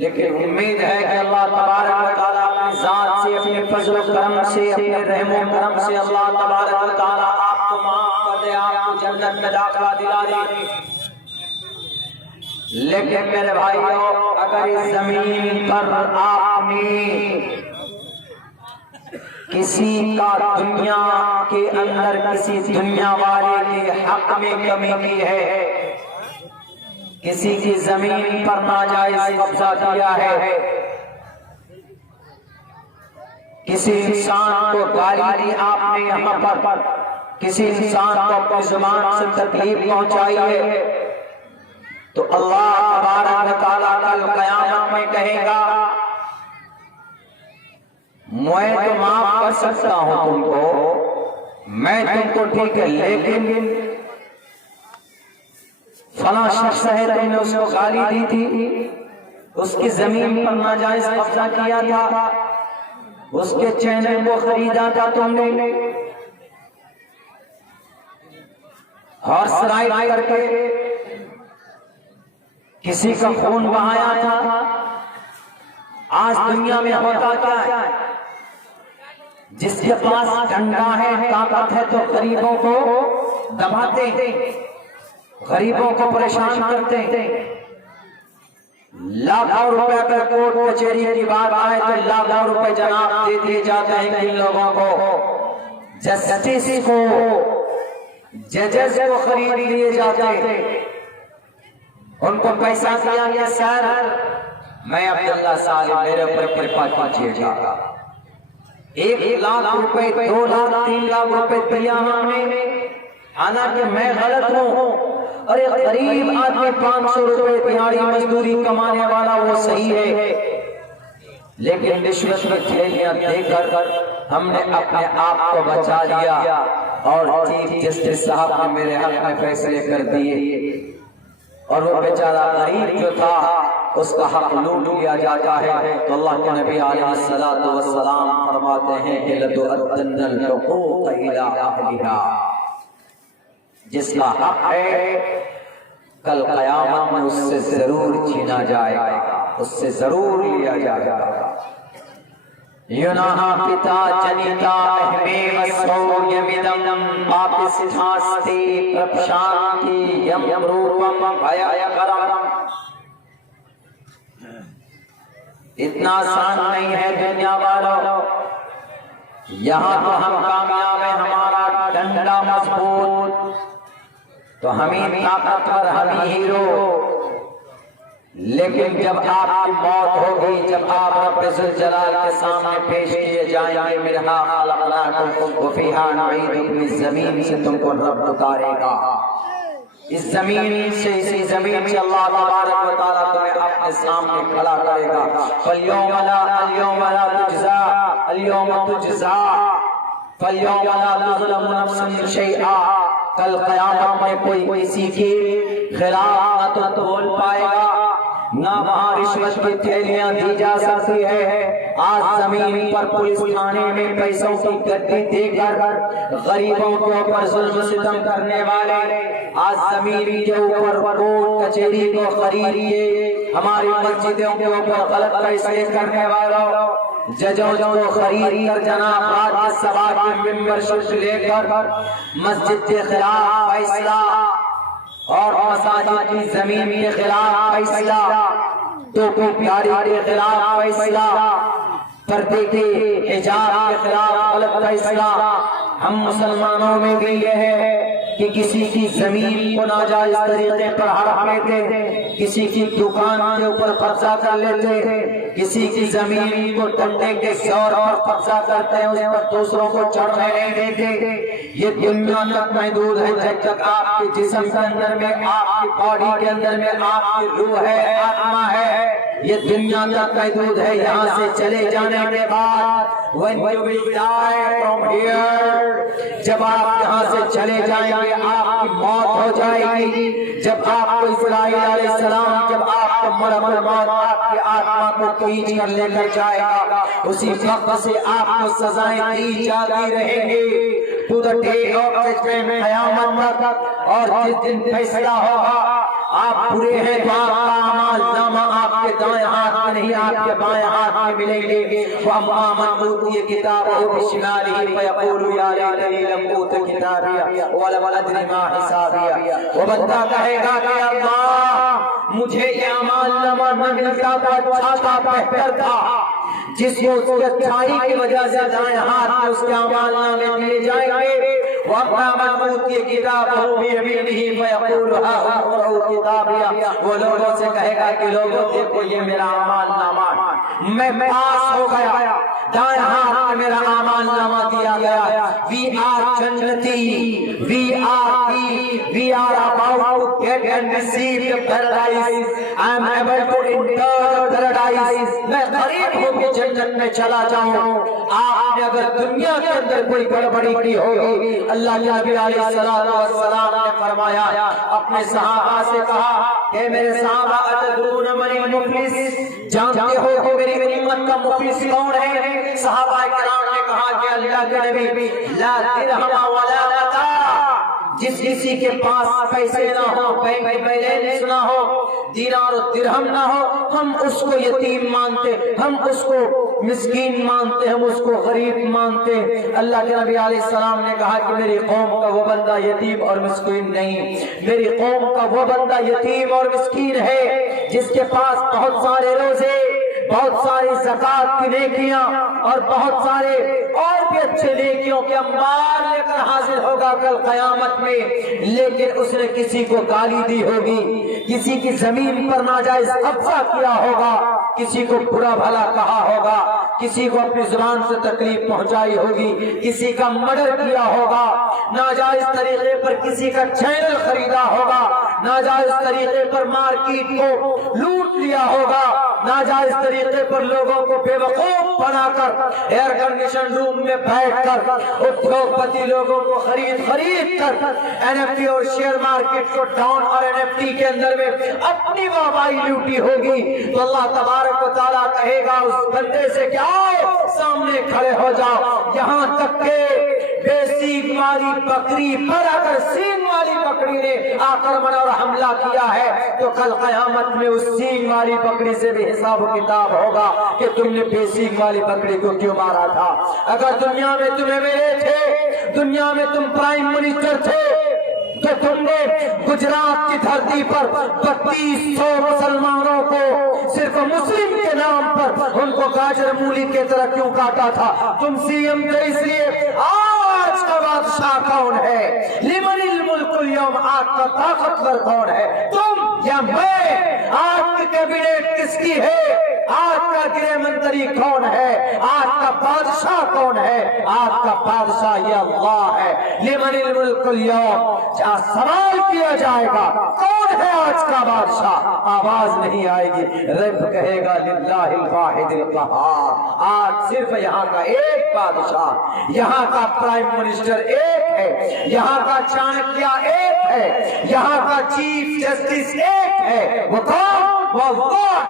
لیکن امید ہے کہ اللہ تبارک و تعالیٰ اپنی ذات سے، اپنے فضل و کرم سے، اپنے رحم و کرم سے اللہ تبارک و تعالیٰ آپ کو معاف کر دے، آپ کو جنت میں داخلہ دلا دے۔ لیکن میرے بھائیوں، اگر اس زمین پر آپ نے کسی کا دنیا کے اندر کسی دنیا والے کے حق میں کمی کی ہے، کسی کی زمین پر ناجائز قبضہ کیا ہے، کسی انسان کو گالی دی آپ نے یہاں پر، کسی انسان کو اپنی زبان سے تکلیف پہنچائی ہے، تو اللہ تبارک و تعالیٰ کل قیامت میں کہے گا میں تو معاف کر سکتا ہوں تم کو، میں تم کو ٹھیک ہے، لیکن فلاں شخص ہے تم نے اس کو گالی دی تھی، اس کی زمین پر ناجائز قبضہ کیا تھا، اس کے چینل کو خریدا تھا تم نے، ہارس رائڈ کر کے کسی کا خون بہایا تھا۔ آج دنیا میں ہوتا کیا ہے؟ جس کے پاس ڈنڈا ہے، طاقت ہے، تو غریبوں کو دباتے ہیں، غریبوں کو پریشان کرتے ہیں۔ لاکھوں روپے کا کورٹ کچہری کی بات آئے تو لاکھوں روپے جناب دے دیے جاتے ہیں ان لوگوں کو، جسٹس کو، ججز کو خرید لیے جاتے ہیں، ان کو پیسہ دیا کہ سر میں عبداللہ صالح، میرے اوپر کرپا کیجیے گا، 1 لاکھ روپے، 2 لاکھ، 3 لاکھ روپے دیا ہم نے، حالانکہ میں غلط ہوں، ارے غریب آدمی 500 روپے دیہاڑی مزدوری کمانے والا وہ صحیح ہے، لیکن رشوت میں کھیلیاں دے کر ہم نے اپنے آپ کو بچا لیا، اور چیف جسٹس صاحب نے میرے حق میں فیصلے کر دیے، اور وہ بیچارہ غریب جو تھا اس کا حق لوٹ لیا جاتا ہے۔ تو اللہ کے نبی علیہ الصلوۃ والسلام فرماتے ہیں کہ لَتُؤَدَّنَّ الْحُقُوقَ إِلَىٰ أَهْلِهَا، جس کا حق ہے کل قیامت میں اس سے ضرور چھینا جائے گا، اس سے ضرور لیا جائے گا۔ یوناہا پتا جنیتا احمیم سو یمیدم پاپستھاستی پرپشانتی یم روپم بھیا کرم۔ اتنا آسان نہیں ہے دنیا والوں، یہاں تو ہم کامیاب ہیں، ہمارا ڈنڈا مضبوط، تو ہمیں طاقتور، ہمیں ہیرو، لیکن جب آپ کی موت ہوگی، جب آپ رب ذوالجلال کے سامنے پیش کیے جائیں گے، منہا خلقناکم وفیہا نعیدکم، اس زمین سے تم کو رب اتارے گا، اس زمین سے، اسی زمین سے اللہ تبارک و تعالیٰ تمہیں اپنے سامنے کھڑا کرے گا۔ فَالْيَوْمَ لَا تُجْزَىٰ الْيَوْمَ تُجْزَىٰ فَالْيَوْمَ لَا تُظْلَمُ نَفْسٌ شَيْئًا، کل قیامت میں کوئی کسی کی خلاف نہ تو بول پائے گا، نہ وہاں رشوت کی تھیلیاں دی جا سکتی ہے۔ آج زمین پر پولیس تھانے میں پیسوں کی گدی دے کر غریبوں کے اوپر ظلم ستم کرنے والے، آج زمین کے اوپر کورٹ کچہری کو خریدیے، ہماری مسجدوں کے اوپر غلط فیصلے کرنے والوں، ججوں کو خرید کر جناب راجیہ سبھا کی ممبرشپ لے کر مسجد کے خلاف فیصلہ اور مساجد کی زمین کے خلاف فیصلہ، توپی پیاری کے خلاف فیصلہ، پردے کے حجاب کے خلاف غلط فیصلہ۔ ہم مسلمانوں میں بھی یہ ہے کہ کسی کی زمین کو ناجائز طریقے پر ہڑپ لیتے، کسی کی دکان کے اوپر قبضہ کر لیتے، کسی کی زمین کو ڈنڈے کے زور پر قبضہ کرتے ہیں، اس پر دوسروں کو چڑھنے نہیں دیتے۔ یہ دنیا تک محدود ہے، جب تک آپ کے جسم کے اندر میں، آپ کی باڈی کے اندر میں آپ کی روح ہے، آتما ہے، یہ دنیا تک محدود ہے۔ یہاں سے چلے جانے کے بعد when you will die from here، جب آپ یہاں سے چلے جائیں گے آپ کی موت ہو جائے گی، جب آپ کو اسرائیل علیہ السلام، جب آپ کو ملک الموت آپ کی آتما کو کھینچ کر لے کر جائے گا، اسی وقت سے آپ کو سزائیں دی جاتی رہیں گی to the day of judgment، قیامت تک، اور جس دن فیصلہ ہوگا آپ برے ہیں تو آپ کا اعمال نامہ آپ کے دائیں ہاتھ میں نہیں آپ کے بائیں ہاتھ میں ملیں گے. وَأَمَّا مَنْ أُوتِيَ كِتَابَهُ بِشِمَالِهِ فَيَقُولُ يَا لَيْتَنِي لَمْ أُوتَ كِتَابِيَهْ وَلَمْ أَدْرِ مَا حِسَابِيَهْ. وہ بندہ کہے گا کہ اللہ مجھے یہ اعمال نامہ نہ ملتا تو اچھا تھا، بہتر تھا. جس کو اس کی اچھائی کی وجہ سے دائیں ہاتھ میں اس کے اعمال نامے دیے جائیں گے. وَأَمَّا مَنْ أُوتِيَ كِتَابَهُ بِيَمِينِهِ فَيَقُولُ هَاؤُمُ اقْرَءُوا كِتَابِيَهْ. وہ لوگوں سے کہے گا کہ لوگوں دیکھو یہ میرا اعمال نامہ، میں پاس ہو گیا، دائیں ہاتھ میں میرا اعمال نامہ دیا گیا. We are Jannati, we are about to get and receive the paradise. I am able to enter the paradise. میں قریب ہو کے جنت میں چلا جاؤں. آپ نے اگر دنیا کے اندر کوئی گڑبڑی کی ہوگی، اللہ کے نبی علیہ السلام نے فرمایا، اپنے صحابہ سے کہا کہ میرے صحابہ اتدرون من المفلس، جانتے ہو کہ میری امت کا مفلس کون ہے؟ صحابہ کرام نے کہا کہ اللہ کے نبی لا درہم ولا متاع، جس کسی کے پاس پیسے نہ ہو، بینک بیلنس نہ ہو، دینار و درہم نہ ہو، ہم اس کو یتیم مانتے، ہم اس کو مسکین مانتے، ہم اس کو غریب مانتے. اللہ کے نبی علیہ السلام نے کہا کہ میری قوم کا وہ بندہ یتیم اور مسکین نہیں، میری قوم کا وہ بندہ یتیم اور مسکین ہے جس کے پاس بہت سارے روزے، بہت ساری زکات کی نیکیاں اور بہت سارے اور بھی اچھے نیکیوں کے انبار لے کر حاضر ہوگا کل قیامت میں، لیکن اس نے کسی کو گالی دی ہوگی، کسی کی زمین پر ناجائز قبضہ کیا ہوگا، کسی کو برا بھلا کہا ہوگا، کسی کو اپنی زبان سے تکلیف پہنچائی ہوگی، کسی کا مرڈر کیا ہوگا، ناجائز طریقے پر کسی کا چینل خریدا ہوگا، ناجائز طریقے پر مارکیٹ کو لوٹ لیا ہوگا، ناجائز طریقے پر لوگوں کو بے وقوف بنا کر ایئر کنڈیشن روم میں بیٹھ کر ادھوگپتی لوگوں کو خرید کر NFT اور شیئر مارکیٹ کو ڈاؤن اور NFT کے اندر میں اپنی وابائی لوٹی ہوگی، تو اللہ تبارک و تعالیٰ کہے گا اس بندے سے کہ آؤ سامنے کھڑے ہو جاؤ. یہاں تک کہ بے سینگ والی بکری پر اگر سینگ والی بکری نے آکرمن اور حملہ کیا ہے تو کل قیامت میں اس سینگ والی بکری سے بھی حساب و کتاب ہوگا کہ تم نے بے سینگ والی بکری کو کیوں مارا تھا. اگر دنیا میں تمہیں ملے تھے، دنیا میں تم پرائم منسٹر تھے، تو تم نے گجرات کی دھرتی پر 3200 مسلمانوں کو صرف مسلم کے نام پر ان کو گاجر مولی کی طرح کیوں کاٹا تھا؟ تم سی ایم تھے اس لیے. آج کا بادشاہ کون ہے؟ لمن الملک اليوم، آج کا طاقتور کون ہے؟ تم یا میں؟ آج کی کیبنٹ کس کی ہے؟ آج کا گرہ منتری کون ہے؟ آج کا بادشاہ کون ہے؟ آج کا بادشاہ یہ اللہ ہے. لمن الملک اليوم، سوال کیا جائے گا کون ہے آج کا بادشاہ؟ آواز نہیں آئے گی، رب کہے گا للہ الواحد القہار. آج صرف یہاں کا ایک بادشاہ، یہاں کا پرائم منسٹر ایک ہے، یہاں کا چانکیہ ایک ہے، یہاں کا چیف جسٹس ایک ہے. وہ کون؟ وہ اللہ.